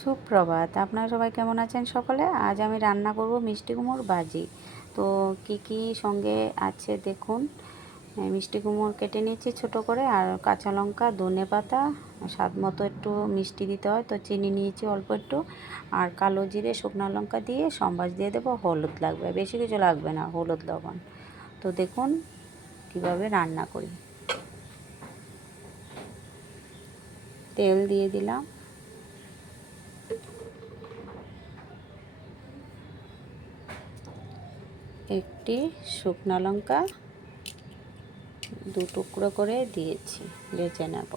সুপ্রভাত। আপনারা সবাই কেমন আছেন সকলে? আজ আমি রান্না করব মিষ্টি কুমড়োর ভাজি। তো কি কি সঙ্গে আছে দেখুন। মিষ্টি কুমড়ো কেটে নিয়েছি ছোট করে আর কাঁচা লঙ্কা, ধনে পাতা, স্বাদ মতো একটু মিষ্টি দিতে হয়, তো চিনি নিয়েছি অল্প একটু। আর কালো জিরে, শুকনো লঙ্কা দিয়ে সম্বাস দিয়ে দেবো, হলুদ লাগবে, বেশি কিছু লাগবে না, হলুদ, লবণ। তো দেখুন কীভাবে রান্না করি। তেল দিয়ে দিলাম। একটি শুকনো লঙ্কা দু টুকরো করে দিয়েছি বেছে নেব।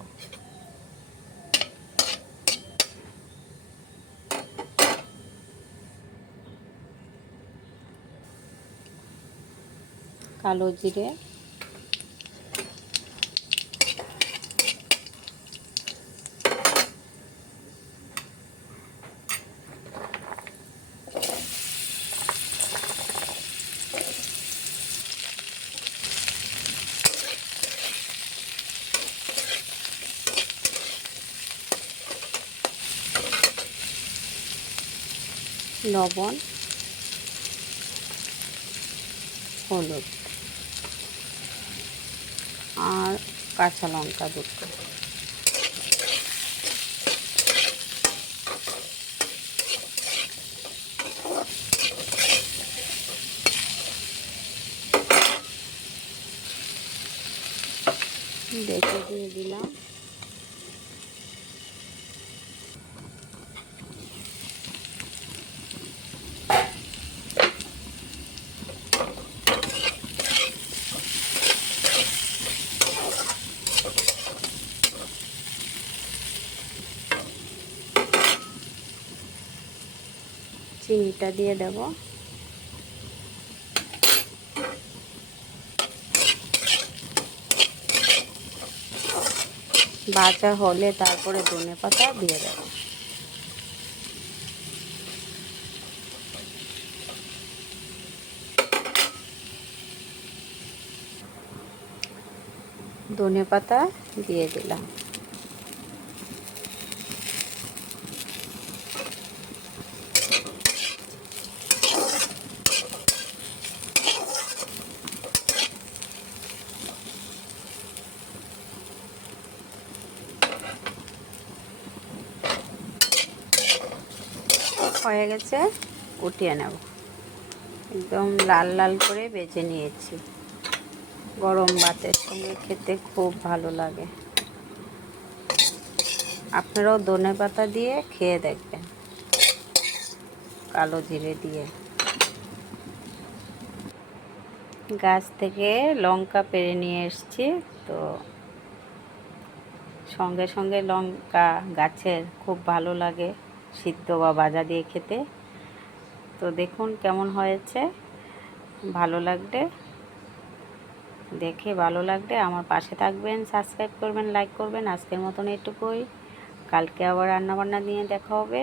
কালো জিরে লবণ হলুদ আর কাঁচা লঙ্কা দুটো। দেখে দিয়ে দিলাম। চিনিটা দিয়ে দেব। বাজা হলে তারপরে ধনে পাতা দিয়ে দেব। ধনে পাতা দিয়ে দিলাম। হয়ে গেছে উঠিয়ে নেব। একদম লাল লাল করে বেজে নিয়েছি। গরম ভাতের সঙ্গে খেতে খুব ভালো লাগে। আপনারাও ধনে পাতা দিয়ে খেয়ে দেখবেন। কালো জিরে দিয়ে। গাছ থেকে লঙ্কা পেরে নিয়ে এসছি, তো সঙ্গে সঙ্গে লঙ্কা গাছের খুব ভালো লাগে। সিদ্ধ বা ভাজা দিয়ে খেতে। তো দেখুন কেমন হয়েছে। ভালো লাগলে, দেখে ভালো লাগলে আমার পাশে থাকবেন সাবস্ক্রাইব করবেন লাইক করবেন। আজকের মতন এটুকুই। কালকে আবার রান্নাবান্না নিয়ে দেখা হবে।